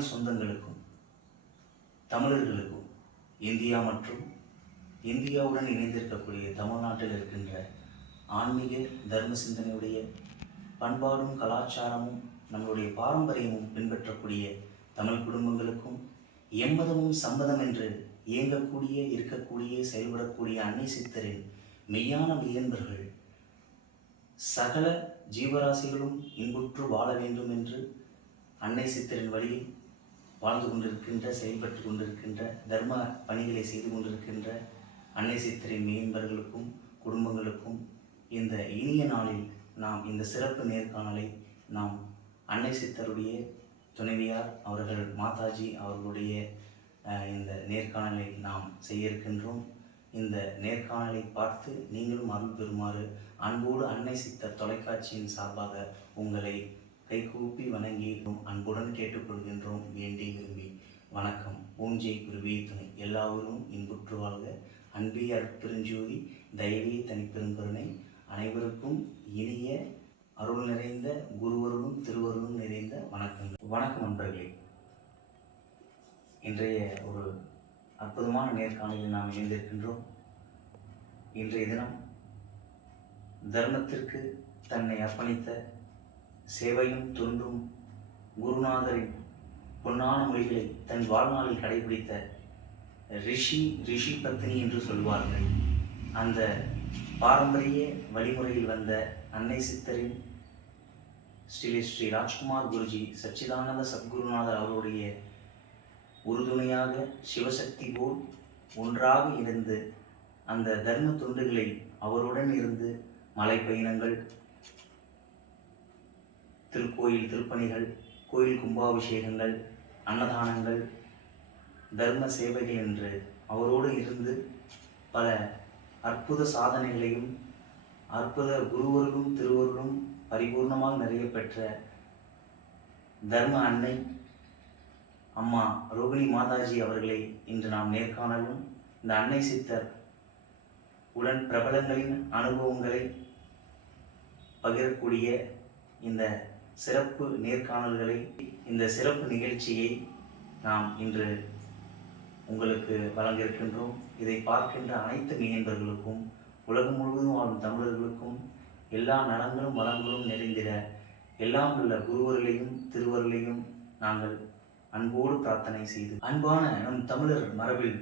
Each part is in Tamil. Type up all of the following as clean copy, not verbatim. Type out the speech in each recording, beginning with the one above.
தமிழ் சொந்தங்களுக்கும் தமிழர்களுக்கும் இந்தியா மற்றும் இந்தியாவுடன் இணைந்திருக்கக்கூடிய தமிழ்நாட்டில் இருக்கின்ற ஆன்மீக தர்ம சிந்தனையுடைய பண்பாடும் கலாச்சாரமும் நம்மளுடைய பாரம்பரியமும் பின்பற்றக்கூடிய தமிழ் குடும்பங்களுக்கும் எம்மதமும் சம்மதம் என்று இயங்கக்கூடிய இருக்கக்கூடிய செயல்படக்கூடிய அன்னை சித்தரின் மெய்யான மெய்யன்பர்கள் சகல ஜீவராசிகளும் இன்புற்று வாழ வேண்டும் என்று அன்னை சித்தரின் வழியில் வாழ்ந்து கொண்டிருக்கின்ற செயல்பட்டு கொண்டிருக்கின்ற தர்ம பணிகளை செய்து கொண்டிருக்கின்ற அன்னை சித்தரின் மெய்யன்பர்களுக்கும் குடும்பங்களுக்கும் இந்த இனிய நாளில் நாம் இந்த சிறப்பு நேர்காணலை நாம் அன்னை சித்தருடைய துணைவியார் அவர்கள் மாதாஜி அவர்களுடைய இந்த நேர்காணலை நாம் செய்ய இருக்கின்றோம். இந்த நேர்காணலை பார்த்து நீங்களும் அருள் பெறுமாறு அன்போடு அன்னை சித்தர் தொலைக்காட்சியின் சார்பாக உங்களை கைகூப்பி வணங்கி அன்புடன் கேட்டுக்கொள்கின்றோம், வேண்டி விரும்பி. வணக்கம். ஓம் ஜெய் குருவே துணை. எல்லாவரும் இன்புற்று வாழ்க. அன்பே அற்பெருஞ்சோதி, தயவே தனிப்பெருங்கருணை. அனைவருக்கும் இனிய அருள் நிறைந்த குருவருளும் திருவருளும் நிறைந்த வணக்கங்கள். வணக்கம் நண்பர்களே. இன்றைய ஒரு அற்புதமான நேர்காணலில் நாம் இணைந்திருக்கின்றோம். இன்றைய தினம் தர்மத்திற்கு தன்னை அர்ப்பணித்த சேவையும் தொண்டும் குருநாதரின் பொன்னான மொழிகளை தன் வாழ்நாளில் கடைபிடித்த ரிஷி பத்னி என்று சொல்வார்கள். அந்த பாரம்பரிய வழிமுறையில் வந்த அன்னை சித்தரின் ஸ்ரீ ராஜ்குமார் குருஜி சச்சிதானந்த சத்குருநாதர் அவருடைய உறுதுணையாக சிவசக்தி போல் ஒன்றாக இருந்து அந்த தர்ம தொண்டுகளை அவருடன் இருந்து மலை பயணங்கள், திருக்கோயில் திருப்பணிகள், கோயில் கும்பாபிஷேகங்கள், அன்னதானங்கள், தர்ம சேவைகள் என்று அவரோடு இருந்து பல அற்புத சாதனைகளையும் அற்புத குருவர்களும் திருவர்களும் பரிபூர்ணமாக நிறைய பெற்ற தர்ம அன்னை அம்மா ரோகிணி மாதாஜி அவர்களை இன்று நாம் நேர்காணலும் இந்த அன்னை சித்தர் உடன் பிரபலங்களின் அனுபவங்களை பகிரக்கூடிய இந்த சிறப்பு நேர்காணல்களை, இந்த சிறப்பு நிகழ்ச்சியை நாம் இன்று உங்களுக்கு வழங்க இருக்கின்றோம். இதை பார்க்கின்ற அனைத்து மெய்யன்பர்களுக்கும் உலகம் முழுவதும் வாழும் தமிழர்களுக்கும் எல்லா நலங்களும் வளங்களும் நிறைந்திட எல்லாம் உள்ள குருவர்களையும் திருவர்களையும் நாங்கள் அன்போடு பிரார்த்தனை செய்து, அன்பான நம் தமிழர் மரபில்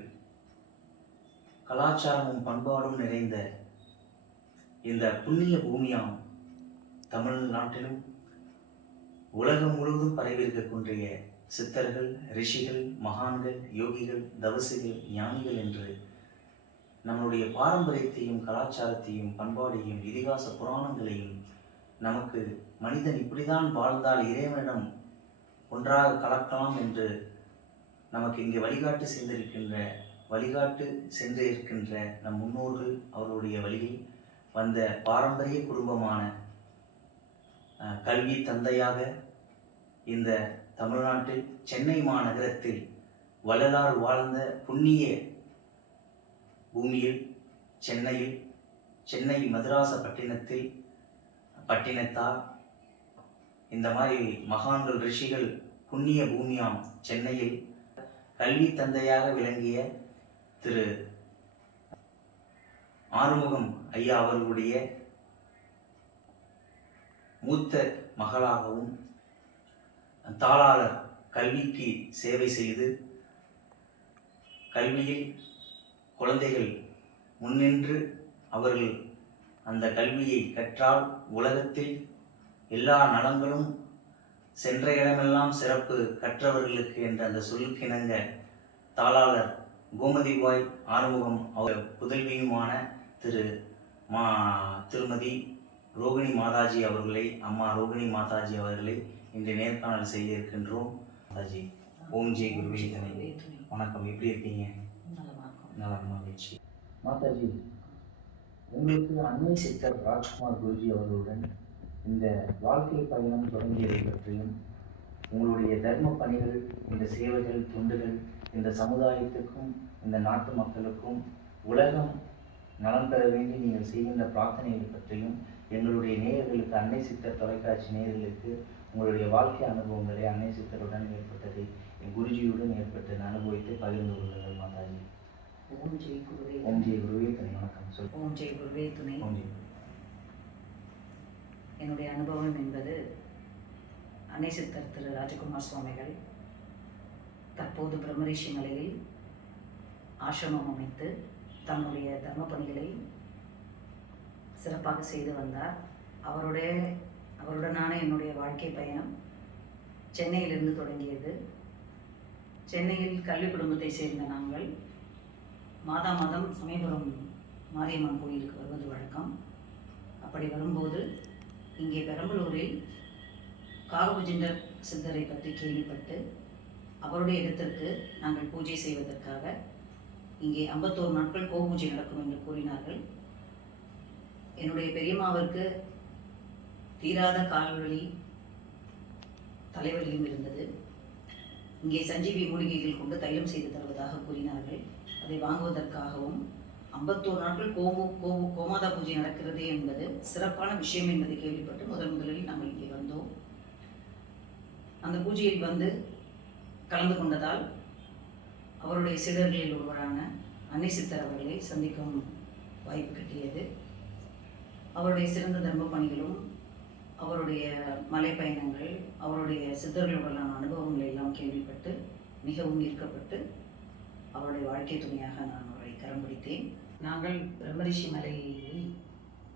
கலாச்சாரமும் பண்பாடும் நிறைந்த இந்த புண்ணிய பூமியாம் தமிழ்நாட்டிலும் உலகம் முழுவதும் பரவியிருக்கக்கூடிய சித்தர்கள், ரிஷிகள், மகான்கள், யோகிகள், தவசிகள், ஞானிகள் என்று நம்முடைய பாரம்பரியத்தையும் கலாச்சாரத்தையும் பண்பாடையும் இதிகாச புராணங்களையும் நமக்கு மனிதன் இப்படிதான் வாழ்ந்தால் இறைவனிடம் ஒன்றாக கலக்கலாம் என்று நமக்கு இங்கே வழிகாட்டு சென்றிருக்கின்ற நம் முன்னோர்கள் அவருடைய வழியில் வந்த பாரம்பரிய குடும்பமான கல்வி தந்தையாக இந்த தமிழ்நாட்டில் சென்னை மாநகரத்தில் வள்ளலார் வாழ்ந்த புண்ணிய பூமியில் சென்னை மதராச பட்டினத்தார் இந்த மாதிரி மகான்கள் ரிஷிகள் புண்ணிய பூமியாம் சென்னையில் கல்வி தந்தையாக விளங்கிய திரு ஆறுமுகம் ஐயா அவர்களுடைய மூத்த மகளாகவும் தாளாளர் கல்விக்கு சேவை செய்து கல்வியில் குழந்தைகள் முன்னின்று அவர்கள் அந்த கல்வியை கற்றால் உலகத்தில் எல்லா நலங்களும் சென்ற இடமெல்லாம் சிறப்பு கற்றவர்களுக்கு என்ற அந்த சொல்லுக்கிணங்க தாளாளர் கோமதிபாய் ஆறுமுகம் அவர் புதல்வியுமான திருமதி ரோகிணி மாதாஜி அவர்களை, அம்மா ரோகிணி மாதாஜி அவர்களை இன்று நேர்காணல் செய்ய இருக்கின்றோம். மாதாஜி, ஓம் ஜெய் குருவே துணை. வணக்கம். எப்படி இருக்கீங்க? நல்லா மகிழ்ச்சி. மாதாஜி, உங்களுக்கு அன்னை சித்தர் ராஜ்குமார் குருஜி அவர்களுடன் இந்த வாழ்க்கை பயணம் தொடங்கியதை பற்றியும் உங்களுடைய தர்ம பணிகள், இந்த சேவைகள், தொண்டுகள் இந்த சமுதாயத்துக்கும் இந்த நாட்டு மக்களுக்கும் உலகம் நலம் பெற வேண்டி நீங்கள் செய்கின்ற பிரார்த்தனைகள் பற்றியும் எங்களுடைய நேயர்களுக்கு, அன்னை சித்தர் தொலைக்காட்சி நேயர்களுக்கு உங்களுடைய வாழ்க்கை அனுபவங்களை, அன்னை சித்தருடன் ஏற்பட்டதை பெற்று அனுபவித்து பகிர்ந்து கொள்ளுங்கள் மாதாஜி. ஓம் ஜெய் குருவே. ஓம் ஜெய் குருவே துணை. வணக்கம். சொல். ஓம் ஜெய் குருவே துணை. ஓம் ஜெய். என்னுடைய அனுபவம் என்பது அன்னை சித்தர் திரு ராஜகுமார் சுவாமிகள் தற்போது பிரம்மரிஷி மலையில் ஆசிரமம் அமைத்து தன்னுடைய தர்ம பணிகளை சிறப்பாக செய்து வந்தார். அவருடனான என்னுடைய வாழ்க்கை பயணம் சென்னையிலிருந்து தொடங்கியது. சென்னையில் கல்வி குடும்பத்தை சேர்ந்த நாங்கள் மாதம் சமயபுரம் மாரியம்மன் கோயிலுக்கு வருவது வழக்கம். அப்படி வரும்போது இங்கே பெரம்பலூரில் காகபுஜிண்டர் சித்தரை பற்றி கேள்விப்பட்டு அவருடைய இடத்திற்கு நாங்கள் பூஜை செய்வதற்காக இங்கே 51 நாட்கள் கோபூஜை நடக்கும் என்று கூறினார்கள். என்னுடைய பெரியம்மாவிற்கு தீராத கால்வலி தலைவலியும் இருந்தது. இங்கே சஞ்சீவி மூலிகைகள் கொண்டு தைலம் செய்து தருவதாக கூறினார்கள். அதை வாங்குவதற்காகவும் 51 நாட்கள் கோமாதா பூஜை நடக்கிறது என்பது சிறப்பான விஷயம் என்பதை கேள்விப்பட்டு முதலில் நாங்கள் இங்கே வந்தோம். அந்த பூஜையில் வந்து கலந்து கொண்டதால் அவருடைய சீடர்களில் ஒருவரான அன்னை சித்தர் அவர்களை சந்திக்கும் வாய்ப்பு கிட்டியது. அவருடைய சிறந்த தர்ம பணிகளும் அவருடைய மலை பயணங்கள் அவருடைய சித்தர்களுடனான அனுபவங்களை எல்லாம் கேள்விப்பட்டு மிகவும் ஈர்க்கப்பட்டு அவருடைய வாழ்க்கை துணையாக நான் அவரை கரம் பிடித்தேன். நாங்கள் பிரம்மரிஷி மலையில்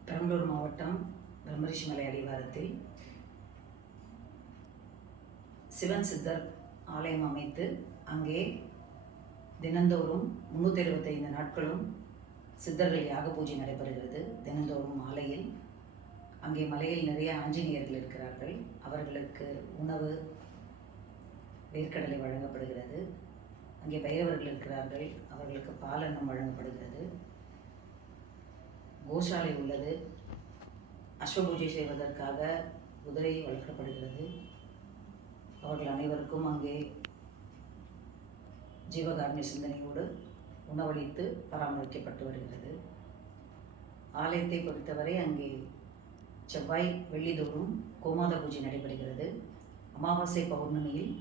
பெரம்பலூர் மாவட்டம் பிரம்மரிஷி மலை அடிவாரத்தில் சிவன் சித்தர் ஆலயம் அமைத்து அங்கே தினந்தோறும் 365 நாட்களும் சித்தர்கள் யாக பூஜை நடைபெறுகிறது. தினந்தோறும் மாலையில் அங்கே மலையில் நிறைய ஆஞ்சநேயர்கள் இருக்கிறார்கள். அவர்களுக்கு உணவு வேர்க்கடலை வழங்கப்படுகிறது. அங்கே பைரவர்கள் இருக்கிறார்கள். அவர்களுக்கு பாலன்னம் வழங்கப்படுகிறது. கோசாலை உள்ளது. அஸ்வபூஜை செய்வதற்காக குதிரை வளர்க்கப்படுகிறது. அவர்கள் அனைவருக்கும் அங்கே ஜீவகாருண்ய சிந்தனையோடு உணவளித்து பராமரிக்கப்பட்டு வருகிறது. ஆலயத்தை பொறுத்தவரை அங்கே செவ்வாய் வெள்ளிதோறும் கோமாதா பூஜை நடைபெறுகிறது. அமாவாசை பௌர்ணமியில்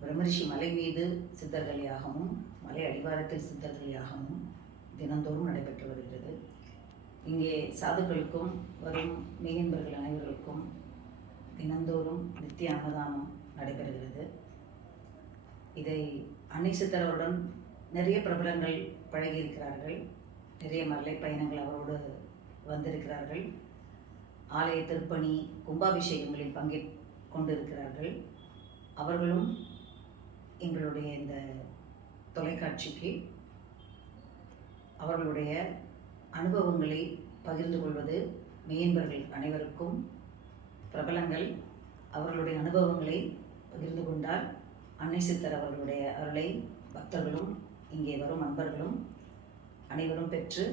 பிரம்மரிஷி மலை மீது சித்தர்கள் யாகமும் மலை அடிவாரத்தில் சித்தர்கள் யாகமும் தினந்தோறும் நடைபெற்று வருகிறது. இங்கே சாதுக்களுக்கும் வரும் மெய்யன்பர்கள் அனைவருக்கும் தினந்தோறும் நித்திய அன்னதானம் நடைபெறுகிறது. இதை அன்னை சித்தரவுடன் நிறைய பிரபலங்கள் பழகியிருக்கிறார்கள். நிறைய மலை பயணங்கள் அவரோடு வந்திருக்கிறார்கள். ஆலய திருப்பணி கும்பாபிஷேகங்களில் கொண்டிருக்கிறார்கள். அவர்களும் எங்களுடைய இந்த தொலைக்காட்சிக்கு அவர்களுடைய அனுபவங்களை பகிர்ந்து கொள்வது மெய்யன்பர்கள் அனைவருக்கும் பிரபலங்கள் அவர்களுடைய அனுபவங்களை பகிர்ந்து கொண்டால் அன்னை சித்தர் அவர்களுடைய அருளை பக்தர்களும் இங்கே வரும் அன்பர்களும் அனைவரும் பெற்று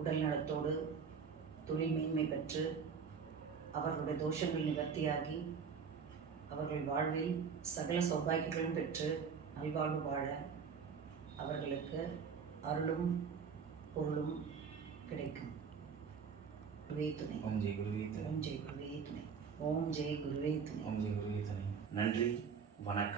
உடல் நலத்தோடு தொழில் மேன்மை பெற்று அவர்களுடைய தோஷங்கள் நிவர்த்தியாகி அவர்கள் வாழ்வில் சகல சௌபாக்கியங்களும் பெற்று நல்வாழ்வு வாழ அவர்களுக்கு அருளும் பொருளும் கிடைக்கும். குருவே துணை. ஓம் ஜெய் குருவே துணை. ஓம் ஜெய் குருவே துணை. ஓம் ஜெய் குருவே துணை. ஓம் ஜெய் குருவே துணை. நன்றி. வணக்கம்.